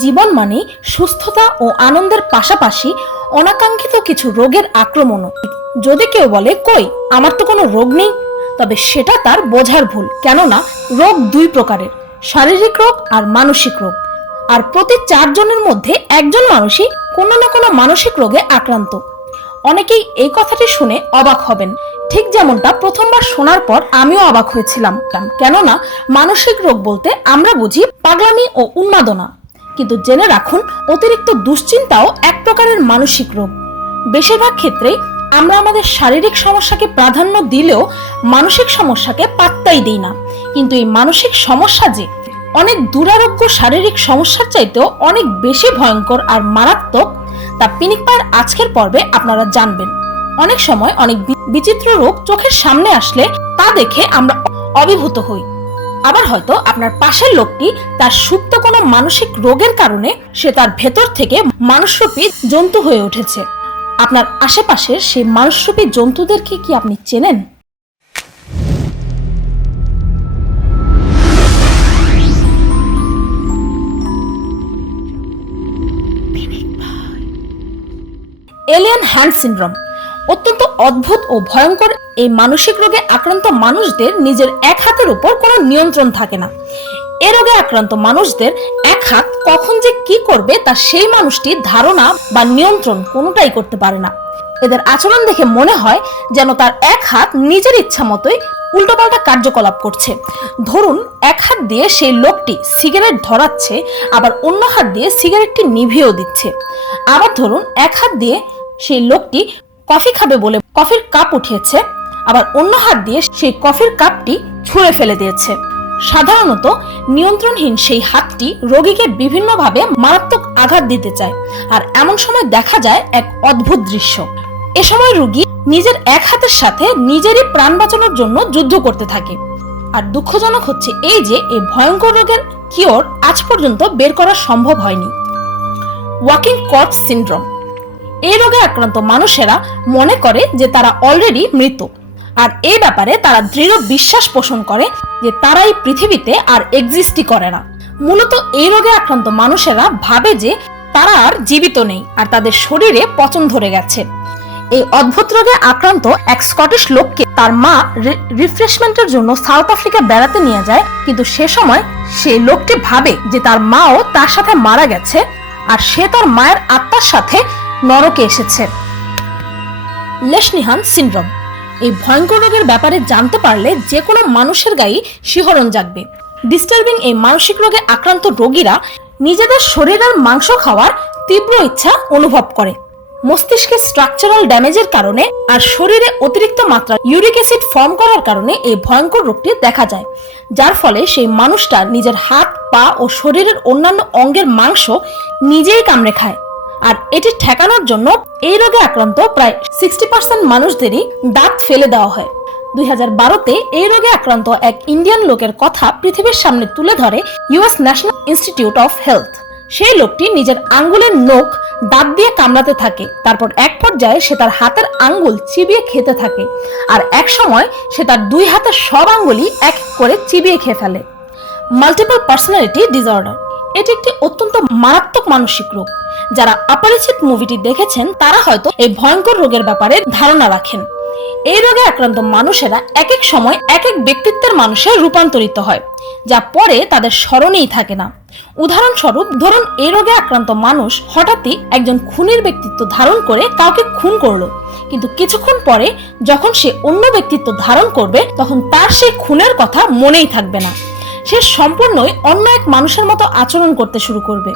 জীবন মানে সুস্থতা ও আনন্দের পাশাপাশি অনাকাঙ্ক্ষিত কিছু রোগের আক্রমণও। যদি কেউ বলে কই আমার তো কোনো রোগ নেই, তবে সেটা তার বোঝার ভুল। কেননা রোগ দুই প্রকারের, শারীরিক রোগ আর মানসিক রোগ। আর প্রতি 4 জনের মধ্যে একজন মানুষই কোনো না কোনো মানসিক রোগে আক্রান্ত। অনেকেই এই কথাটি শুনে অবাক হবেন, ঠিক যেমনটা প্রথমবার শোনার পর আমিও অবাক হয়েছিলাম। কেননা মানসিক রোগ বলতে আমরা বুঝি পাগলামি ও উন্মাদনা, কিন্তু জেনে রাখুন অতিরিক্ত দুশ্চিন্তাও এক প্রকারের মানসিক রোগ। বেশিরভাগ ক্ষেত্রেই আমরা আমাদের শারীরিক সমস্যাকে প্রাধান্য দিলেও মানসিক সমস্যাকে পাত্তাই দিই না। কিন্তু এই মানসিক সমস্যা যে অনেক দুরারোগ্য শারীরিক সমস্যার চাইতেও অনেক বেশি ভয়ঙ্কর আর মারাত্মক, তা পিনিক পায়ের আজকের পর্বে আপনারা জানবেন। অনেক সময় অনেক বিচিত্র রোগ চোখের সামনে আসলে তা দেখে আমরা অভিভূত হই। আবার হয়তো আপনার পাশের লোকটি তার সুপ্ত কোনো মানসিক রোগের কারণে সে তার ভেতর থেকে মানুষরূপী জন্তু হয়ে উঠেছে। আপনার আশেপাশের সেই মানুষরূপী জন্তুদেরকে কি আপনি চেনেন? এলিয়েন হ্যান্ড সিনড্রোম অত্যন্ত অদ্ভুত ও ভয়ঙ্কর। এই মানসিক রোগে আক্রান্ত মানুষদের নিজের এক হাতের উপর কোনো নিয়ন্ত্রণ থাকে না। এ রোগে আক্রান্ত মানুষদের এক হাত কখন যে কি করবে তা সেই মানুষটি ধারণা বা নিয়ন্ত্রণ কোনোটাই করতে পারে না। এদের আচরণ দেখে মনে হয় যেন তার এক হাত নিজের ইচ্ছা মতোই উল্টোপাল্টা কার্যকলাপ করছে। ধরুন এক হাত দিয়ে সেই লোকটি সিগারেট ধরাচ্ছে, আবার অন্য হাত দিয়ে সিগারেটটি নিভিয়েও দিচ্ছে। আবার ধরুন এক হাত দিয়ে সেই লোকটি কফি খাবে বলে কফির কাপ উঠিয়েছে, আবার অন্য হাত দিয়ে সেই কফির কাপটি ছুঁড়ে ফেলে দিয়েছে। সাধারণত নিয়ন্ত্রণহীন সেই হাতটি রোগীকে বিভিন্নভাবে মারাত্মক আঘাত দিতে চায়। আর এমন সময় দেখা যায় এক অদ্ভুত দৃশ্য। এ সময় রোগী নিজের এক হাতের সাথে নিজেরই প্রাণ বাঁচানোর জন্য যুদ্ধ করতে থাকে। আর দুঃখজনক হচ্ছে এই যে এই ভয়ঙ্কর রোগের কিওর আজ পর্যন্ত বের করা সম্ভব হয়নি। Walking corps syndrome. এই রোগে আক্রান্ত মানুষেরা মনে করে যে তারা অলরেডি মৃত, আর এই ব্যাপারে তারা দৃঢ় বিশ্বাস পোষণ করে যে তারা এই পৃথিবীতে আর এক্সিস্টই করে না। মূলত এই রোগে আক্রান্ত মানুষেরা ভাবে যে তারা আর জীবিত নেই, আর তাদের শরীরে পচন ধরে গেছে। এই অদ্ভুত রোগে আক্রান্ত এক স্কটিশ লোককে তার মা রিফ্রেশমেন্টের জন্য সাউথ আফ্রিকা বেড়াতে নিয়ে যায়, কিন্তু সে সময় সেই লোকটি ভাবে যে তার মাও তার সাথে মারা গেছে, আর সে তার মায়ের আত্মার সাথে নরকে এসেছে। লেশনিহান সিনড্রোম। এই ভয়ঙ্কর রোগের ব্যাপারে জানতে পারলে যে কোনো মানুষের গায়ে শিহরণ জাগবে। ডিস্টার্বিং এই মানসিক রোগে আক্রান্ত রোগীরা নিজেদের শরীরের মাংস খাওয়ার তীব্র ইচ্ছা অনুভব করে। মস্তিষ্কে স্ট্রাকচারাল ড্যামেজের কারণে আর শরীরে অতিরিক্ত মাত্রা ইউরিক অ্যাসিড ফর্ম করার কারণে এই ভয়ঙ্কর রোগটি দেখা যায়, যার ফলে সেই মানুষটা নিজের হাত, পা ও শরীরের অন্যান্য অঙ্গের মাংস নিজেই কামড়ে খায়। আর এটি ঠেকানোর জন্য এই রোগে আক্রান্ত প্রায় 60% মানুষদেরই দাঁত ফেলে দেওয়া হয়। 2012-তে এই রোগে আক্রান্ত এক ইন্ডিয়ান লোকের কথা পৃথিবীর সামনে তুলে ধরে US national institute of health. সেই লোকটি নিজের আঙ্গুলের নখ দাঁত দিয়ে কামড়াতে থাকে, তারপর এক পর্যায়ে সে তার হাতের আঙ্গুল চিবিয়ে খেতে থাকে, আর এক সময় সে তার 2 হাতের সব আঙ্গুলই এক করে চিবিয়ে খেয়ে ফেলে। Multiple personality disorder. এটি একটি অত্যন্ত মারাত্মক মানসিক রোগ। যারা অপরিচিত মুভিটি দেখেছেন তারা হয়তো এই ভয়ঙ্কর রোগের ব্যাপারে ধারণা রাখেন। এই রোগে আক্রান্ত মানুষেরা এক এক সময় এক এক ব্যক্তিত্বের মানুষে রূপান্তরিত হয়, যা পরে তাদের স্মরণেই থাকে না। উদাহরণস্বরূপ ধরুন এই রোগে আক্রান্ত মানুষ হঠাৎই একজন খুনির ব্যক্তিত্ব ধারণ করে কাউকে খুন করলো, কিন্তু কিছুক্ষণ পরে যখন সে অন্য ব্যক্তিত্ব ধারণ করবে তখন তার সেই খুনের কথা মনেই থাকবে না। সে সম্পূর্ণই অন্য এক মানুষের মতো আচরণ করতে শুরু করবে।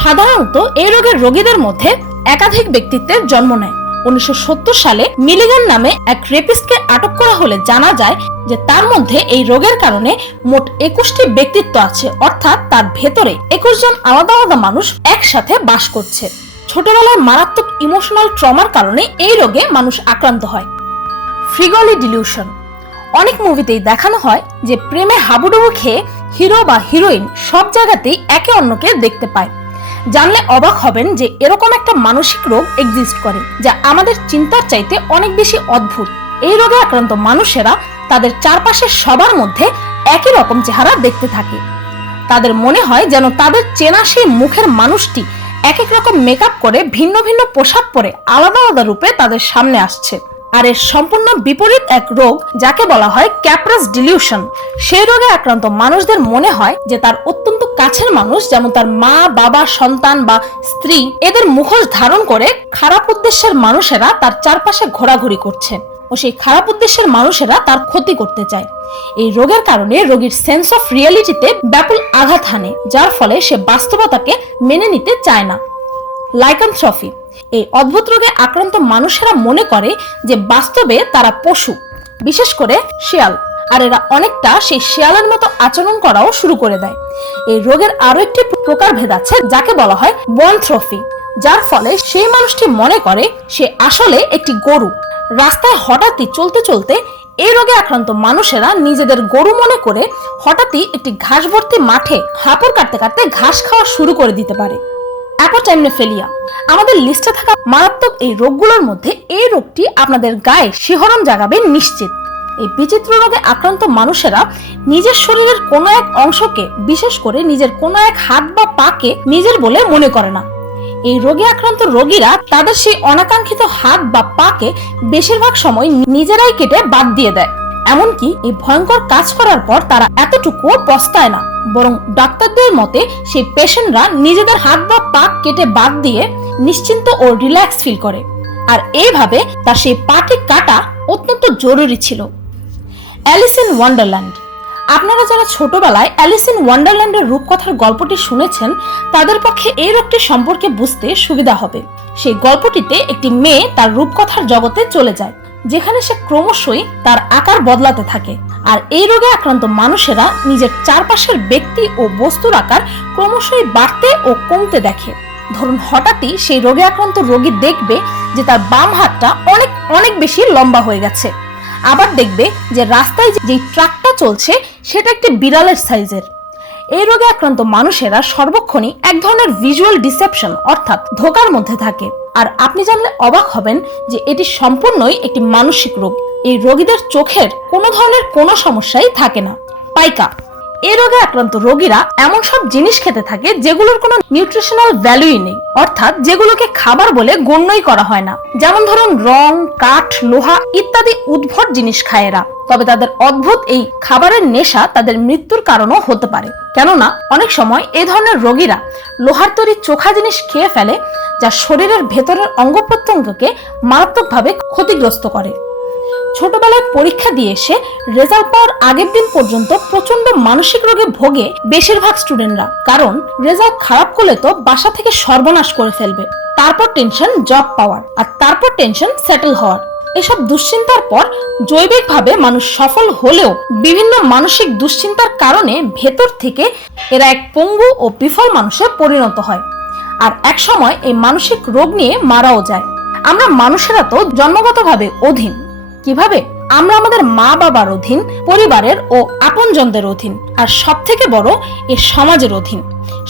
সাধারণত এই রোগের রোগীদের মধ্যে একাধিক ব্যক্তিত্বের জন্ম নেয়। 1970 সালে মিলিগান নামে এক রেপিস্টকে আটক করা হলে জানা যায় যে তার মধ্যে এই রোগের কারণে মোট 21টি ব্যক্তিত্ব আছে, অর্থাৎ তার ভেতরে 21 জন আলাদা আলাদা মানুষ একসাথে বাস করছে। ছোটবেলায় মারাত্মক ইমোশনাল ট্রমার কারণে এই রোগে মানুষ আক্রান্ত হয়। ফ্রিগলি ডিলিউশন। অনেক মুভিতেই দেখানো হয় যে প্রেমে হাবুডুবু খেয়ে হিরো বা হিরোইন সব জায়গাতেই একে অন্যকে দেখতে পায়। জানলে অবাক হবেন যে এরকম একটা মানসিক রোগ এক্সিস্ট করে, যা আমাদের চিন্তার চাইতে অনেক বেশি অদ্ভুত। এই রোগে আক্রান্ত মানুষেরা তাদের চারপাশের সবার মধ্যে একই রকম চেহারা দেখতে থাকে। তাদের মনে হয় যেন তাদের চেনা সেই মুখের মানুষটি এক এক রকম মেকআপ করে ভিন্ন ভিন্ন পোশাক পরে আলাদা আলাদা রূপে তাদের সামনে আসছে। আর এর সম্পূর্ণ বিপরীত এক রোগ যাকে বলা হয় ক্যাপ্রাস ডিলিউশন। সেই রোগে আক্রান্ত মানুষদের মনে হয় যে তার অত্যন্ত কাছের মানুষ, যেমন তার মা, বাবা, সন্তান বা স্ত্রী, এদের মুখোশ ধারণ করে খারাপ উদ্দেশ্যের মানুষেরা তার চারপাশে ঘোরাঘুরি করছে ও সেই খারাপ উদ্দেশ্যের মানুষেরা তার ক্ষতি করতে চায়। এই রোগের কারণে রোগীর সেন্স অফ রিয়েলিটিতে ব্যাপক আঘাত হানে, যার ফলে সে বাস্তবতাকে মেনে নিতে চায় না। লাইকানথ্রপি। এই অদ্ভুত রোগে আক্রান্ত মানুষেরা মনে করে যে বাস্তবে তারা পশু, বিশেষ করে শিয়াল, আর এরা অনেকটা সেই শিয়ালের মতো আচরণ করাও শুরু করে দেয়। এই রোগের আরো একটি প্রকারভেদ আছে যাকে বলা হয় বনথ্রপি, যার ফলে সেই মানুষটি মনে করে সে আসলে একটি গরু। রাস্তায় হঠাৎই চলতে চলতে এই রোগে আক্রান্ত মানুষেরা নিজেদের গরু মনে করে হঠাৎই একটি ঘাস ভর্তি মাঠে হাঁপড় কাটতে কাটতে ঘাস খাওয়া শুরু করে দিতে পারে। অ্যাপোটাইমনেফেলিয়া। আমাদের লিস্টে থাকা মারাত্মক এই রোগগুলোর মধ্যে এই রোগটি আপনাদের গায়ে শিহরণ জাগাবে নিশ্চিত। এই বিচিত্র রোগে আক্রান্ত মানুষেরা নিজের শরীরের কোনো এক অংশকে, বিশেষ করে নিজের কোনো এক হাত বা পাকে নিজের বলে মনে করে না। এই রোগে আক্রান্ত রোগীরা তাদের সেই অনাকাঙ্ক্ষিত হাত বা পাকে বেশিরভাগ সময় নিজেরাই কেটে বাদ দিয়ে দেয়। এমনকি এই ভয়ঙ্কর কাজ করার পর তারা এতটুকুও পস্তায় না, বরং ডাক্তারদের মতে সেই পেশেন্টরা নিজেদের হাত বা পা কেটে বাদ দিয়ে নিশ্চিন্ত ও রিল্যাক্স ফিল করে। আর এইভাবে তার সেই পাটি কাটা অত্যন্ত জরুরি ছিল। Alice in Wonderland. আপনারা যারা ছোটবেলায় অ্যালিস ইন ওয়ান্ডারল্যান্ডের রূপকথার গল্পটি শুনেছেন তাদের পক্ষে এই রোগটি সম্পর্কে বুঝতে সুবিধা হবে। সেই গল্পটিতে একটি মেয়ে তার রূপকথার জগতে চলে যায়, যেখানে সে ক্রমশই তার আকার বদলাতে থাকে। আর এই রোগে আক্রান্ত মানুষেরা নিজের চারপাশের ব্যক্তি ও বস্তুর আকার ক্রমশই বাড়তে ও কমতে দেখে। ধরুন হঠাৎই সেই রোগে আক্রান্ত রোগী দেখবে যে তার বাম হাতটা অনেক অনেক বেশি লম্বা হয়ে গেছে। আবার দেখবে যে রাস্তায় যে ট্রাকটা চলছে সেটা একটি বিড়ালের সাইজের। এই রোগে আক্রান্ত মানুষেরা সর্বক্ষণই এক ধরনের ভিজুয়াল ডিসেপশন অর্থাৎ ধোঁকার মধ্যে থাকে। আর আপনি জানলে অবাক হবেন যে এটি সম্পূর্ণই একটি মানসিক রোগ। এই রোগীদের চোখের কোনো ধরনের কোনো সমস্যাই থাকে না। পাইকা। এই রোগে আক্রান্ত রোগীরা এমন সব জিনিস খেতে থাকে যেগুলোর কোনো নিউট্রিশনাল ভ্যালুই নেই, অর্থাৎ যেগুলোকে খাবার বলে গণ্যই করা হয় না। যেমন ধরুন রং, কাঠ, লোহা ইত্যাদি উদ্ভট জিনিস খায় এরা। তবে তাদের অদ্ভুত এই খাবারের নেশা তাদের মৃত্যুর কারণও হতে পারে, কেননা অনেক সময় এই ধরনের রোগীরা লোহার তৈরি চোখা জিনিস খেয়ে ফেলে, যা শরীরের ভেতরের অঙ্গ প্রত্যঙ্গকে মারাত্মকভাবে ক্ষতিগ্রস্ত করে। ছোটবেলায় পরীক্ষা দিয়ে এসে রেজাল্ট পাওয়ার আগের দিন পর্যন্ত প্রচন্ড মানসিক রোগে ভোগে বেশিরভাগ স্টুডেন্টরা, কারণ রেজাল্ট খারাপ করলে তো বাসা থেকে সর্বনাশ করে ফেলবে। তারপর টেনশন জব পাওয়ার, আর তারপর টেনশন সেটেল হওয়ার। এসব দুশ্চিন্তার পর জৈবিকভাবে মানুষ সফল হলেও বিভিন্ন মানসিক দুশ্চিন্তার কারণে ভেতর থেকে এরা এক পঙ্গু ও বিফল মানুষে পরিণত হয়, আর এক সময় এই মানসিক রোগ নিয়ে মারাও যায়। আমরা মানুষেরা তো জন্মগতভাবে অধীন। কিভাবে? আমরা আমাদের মা বাবার অধীন, পরিবারের ও আপনজনদের অধীন, আর সব থেকে বড় এই সমাজের অধীন।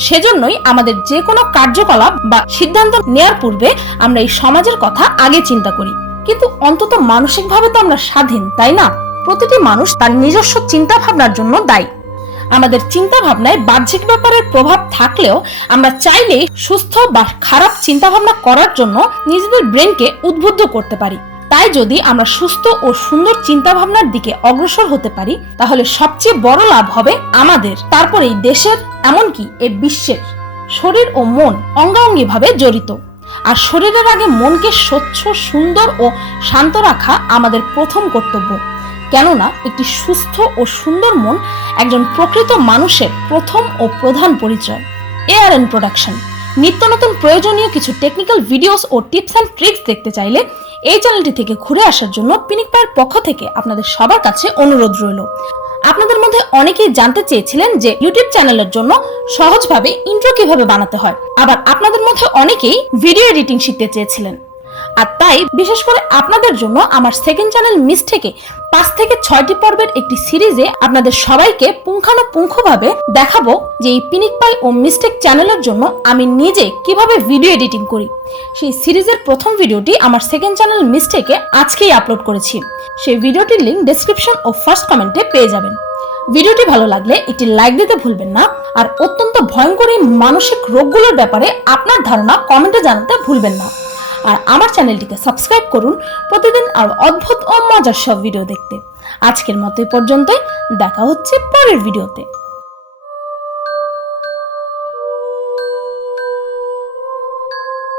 সেজন্যই আমাদের যে কোনো কার্যকলাপ বা সিদ্ধান্ত নেয়ার পূর্বে আমরা এই সমাজের কথা আগে চিন্তা করি। কিন্তু অন্তত মানসিকভাবে তো আমরা স্বাধীন, তাই না? প্রতিটি মানুষ তার নিজস্ব চিন্তা ভাবনার জন্য দায়ী। আমাদের চিন্তা ভাবনায় বাহ্যিক ব্যাপারের প্রভাব থাকলেও আমরা চাইলে সুস্থ বা খারাপ চিন্তা ভাবনা করার জন্য নিজেদের ব্রেনকে উদ্বুদ্ধ করতে পারি। তাই যদি আমরা সুস্থ ও সুন্দর চিন্তা ভাবনার দিকে অগ্রসর হতে পারি, তাহলে সবচেয়ে বড় লাভ হবে আমাদের, তারপর এই দেশের, এমনকি এই বিশ্বের। শরীর ও মন অঙ্গাঙ্গিভাবে জড়িত, আর শরীরের আগে মনকে স্বচ্ছ, সুন্দর ও শান্ত রাখা আমাদের প্রথম কর্তব্য। কেননা একটি সুস্থ ও সুন্দর মন একজন প্রকৃত মানুষের প্রথম ও প্রধান পরিচয়। ARN production. নিত্য নতুন প্রয়োজনীয় কিছু টেকনিক্যাল ভিডিওস ও টিপস অ্যান্ড ট্রিক্স দেখতে চাইলে এই চ্যানেলটি থেকে ঘুরে আসার জন্য পিনিক পায়ের পক্ষ থেকে আপনাদের সবার কাছে অনুরোধ রইল। আপনাদের মধ্যে অনেকেই জানতে চেয়েছিলেন যে ইউটিউব চ্যানেলের জন্য সহজভাবে ইন্ট্রো কিভাবে বানাতে হয়, আবার আপনাদের মধ্যে অনেকেই ভিডিও এডিটিং শিখতে চেয়েছিলেন। আর তাই বিশেষ করে আপনাদের জন্য আমার সেকেন্ড চ্যানেল মিস্টেকে 5 থেকে 6টি পর্বের একটি সিরিজে আপনাদের সবাইকে পুঙ্খানুপুঙ্খভাবে দেখাবো যে এই পিনিক পাই ও মিস্টেক চ্যানেলের জন্য আমি নিজে কিভাবে ভিডিও এডিটিং করি। সেই সিরিজের প্রথম ভিডিওটি আমার সেকেন্ড চ্যানেল মিস্টেকে আজকেই আপলোড করেছি। সেই ভিডিওটির লিংক ডেসক্রিপশন ও ফার্স্ট কমেন্টে পেয়ে যাবেন। ভিডিওটি ভালো লাগলে একটি লাইক দিতে ভুলবেন না। আর অত্যন্ত ভয়ঙ্কর এই মানসিক রোগগুলোর ব্যাপারে আপনার ধারণা কমেন্টে জানাতে ভুলবেন না। আর আমার চ্যানেলটিকে সাবস্ক্রাইব করুন প্রতিদিন আরো অদ্ভুত ও মজার সব ভিডিও দেখতে। আজকের মতো এই পর্যন্তই, দেখা হচ্ছে পরের ভিডিওতে।